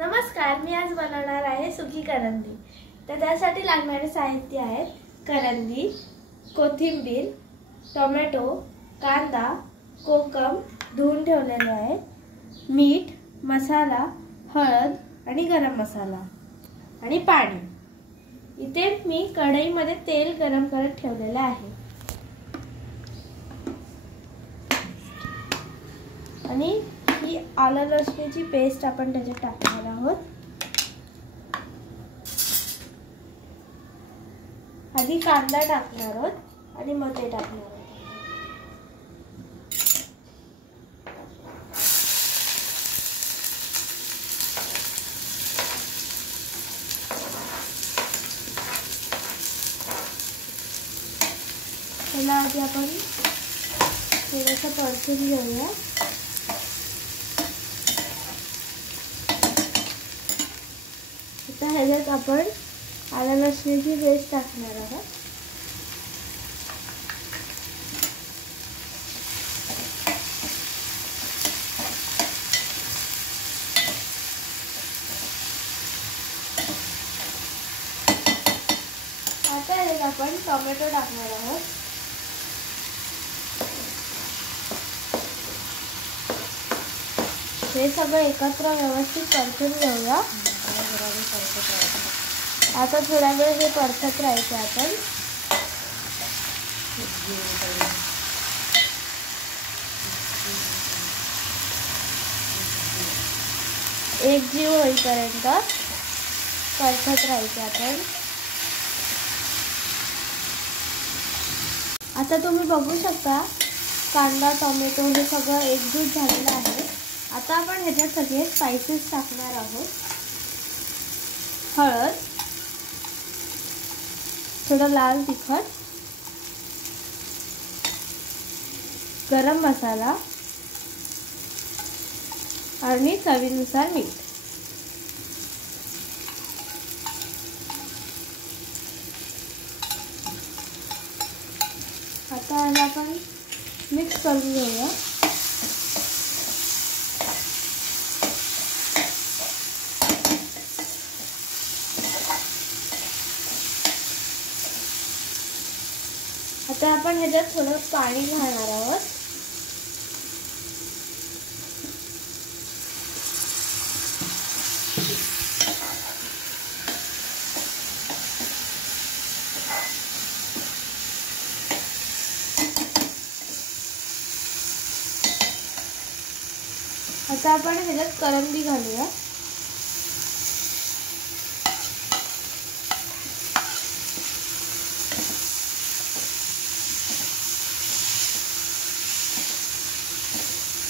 नमस्कार, मी आज बनवणार आहे सुकी करंदी। तर त्यासाठी लागणारे साहित्य आहेत करंदी, कोथिंबीर, टोमॅटो, कांदा, कोकम धुवून ठेवलेले आहे, मीठ, मसाला, हळद आणि गरम मसाला आणि पाणी। इथे मी कढईमध्ये तेल गरम करत ठेवलेले आहे आणि ही आलं लसणाची पेस्ट आपण त्याच्यात टाकणार आहोत। आधी कांदा टाकणार आहोत आणि मग ते टाकणार आहोत। त्याला आधी आपण थोडंसं परतून घेऊया। आता ह्याच्यात आपण आलं लसणाची पेस्ट टाकणार आहोत। आता ह्याच्यात आपण टोमॅटो टाकणार आहोत। हे सगळं एकत्र व्यवस्थित परतून घेऊया। आता थोडा वेळ हे परतत राहायचं आपण। एकजीव होईपर्यंत परतत राहायचं आपण। आता तुम्ही बघू शकता कांदा टोमॅटो हे सगळं एकजूट झालेलं आहे। आता आपण ह्याच्यात सगळे स्पाइसेस टाकणार आहोत। हळद, थोडा लाल तिखट, गरम मसाला आणि चवीनुसार मीठ। आता याला आपण मिक्स करून घेऊया। आता आपण ह्याच्यात थोडं पाणी घालणार आहोत। आता आपण ह्याच्यात करंदी घालूया।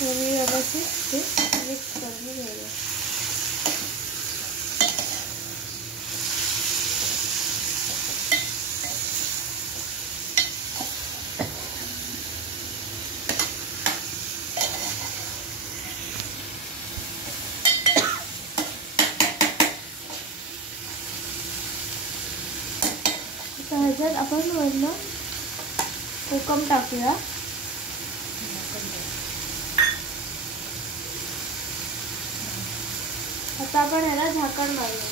व्यवस्थित मिक्स करून घेऊया। आता ह्याच्यात आपण वरनं कोकम टाकूया। आता आपण याला झाकण मारूया।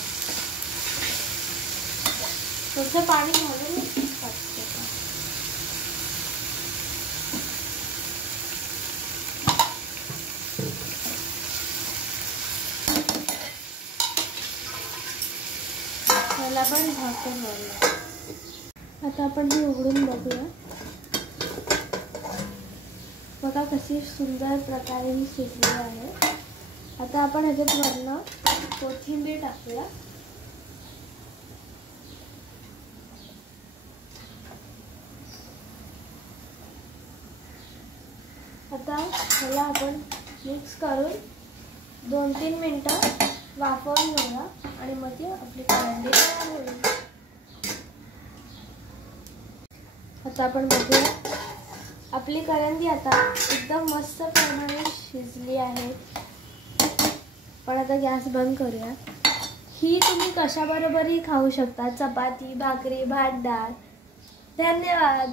थोडंसं पाणी घालून याला आपण झाकण मारूया। आता आपण हे उघडून बघूया। बघा कशी सुंदर प्रकारे ही शिजली आहे। आता आपण ह्याच्यात वरनं कोथिंबीर टाकूया। आता ह्याला आपण मिक्स करून 2-3 मिनिटं वाफवून घेऊया आणि मग ती आपली करंदी तयार होईल। आता आपण बघूया आपली करंदी आता एकदम मस्त प्रमाणे शिजली आहे। पण आता गॅस बंद करूया। ही तुम्ही कशाबरोबरही खाऊ शकता, चपाती, भाकरी, भात, डाळ। धन्यवाद।